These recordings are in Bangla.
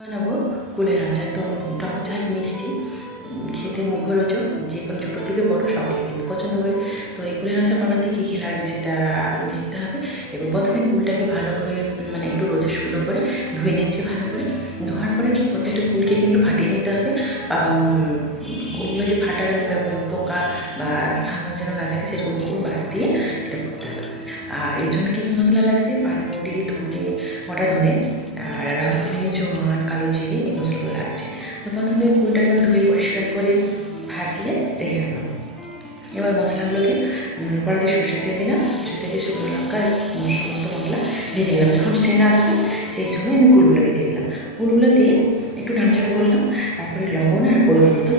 বানাবো কুলের আচার। তো টক ঝাল মিষ্টি খেতে মুখরোচক, যে কোনো ছোটো থেকে বড় সকলে কিন্তু পছন্দ করে। তো এই কুলের আচার বানাতে কী কী লাগে সেটা দেখতে হবে। এবার প্রথমে কুলটাকে ভালো করে একটু রোদে শুকনো করে ধুয়ে নিচ্ছি ভালো করে। ধোয়ার পরে প্রত্যেকটা কুলকে কিন্তু ফাটিয়ে নিতে হবে। কুলগুলো যে ফাটাবে পোকা বা ঠান্ডা যেন না লাগে সেরকম কুল বাদ দিয়ে এটা করতে হবে। আর এর জন্য কী কী মশলা লাগছে, পানমুড়ি, ধনে, গোটা ধনে, আর রাঁধুনি, জোয়ান, কালো জিরে, এই মশলাগুলো লাগছে। তো প্রথমে কুলটাকে ধুয়ে পরিষ্কার করে ভাজিয়ে রেখে রাখলাম। এবার মশলাগুলোকে কড়াইতে সরষের তেল দিলাম, সরষের তেলে শুকনো লঙ্কা সমস্ত মশলা ভেজে নিলাম। যখন সেটা আসবে সেই সময় আমি কুলগুলোকে দিয়ে দিলাম। কুলগুলো দিয়ে একটু নাড়াচাড়া করলাম, তারপরে লবণ আর পরিমাণ মতো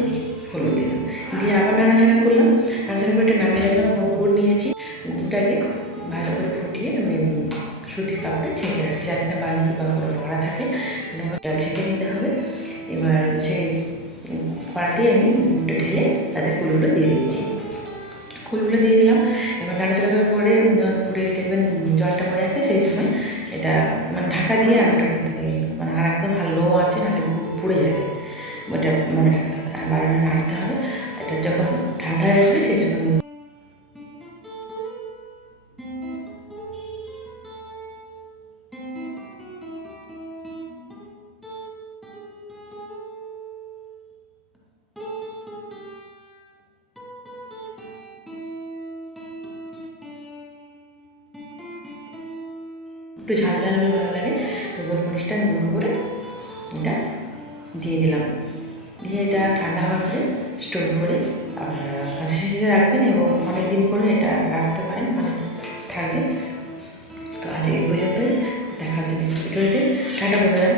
হলুদ দিলাম, দিয়ে আবার নাড়াচাড়া করলাম। নাড়াচাড়া করে একটা নামিয়ে রাখলাম এবং গুড় নিয়েছি। গুড়টাকে ভালো করে ফুটিয়ে সুতির কাপড়ে ছেঁকে রাখছি, যাতে না বালি বা কোনো নোংরা থাকে সেটা ছেঁকে নিতে হবে। এবার সেই কড়াতেই আমি গুড়টা ঢেলে তাদের কুলগুলো দিয়ে দিচ্ছি। কুলগুলো দিয়ে দিলাম। এবার নাড়াচাড়া করার পরে পুরে দেখবেন জলটা মরে আছে, সেই সময় এটা ঢাকা দিয়ে রান্নাটা করতে হবে, আর একদম লো আছে, নাহলে পুড়ে যাবে। ওটা মনে রাখতে হবে, আর বারবার নাড়তে হবে। এটা যখন ঠান্ডা হয়ে আসবে সেই সময় একটু ঝাল ঝাল হলে ভালো লাগে। তো গোলমরিচটা গুঁড়ো করে এটা দিয়ে দিলাম, দিয়ে এটা ঠান্ডা হওয়ার পরে স্টোর করে আবার কাঁচি শিশিতে রাখবেন এবং অনেক দিন করে এটা রাখতে পারেন, থাকবে। তো আজ এই পর্যন্তই, দেখা হচ্ছে নেক্সট ভিডিওতে। টাটা বন্ধুরা।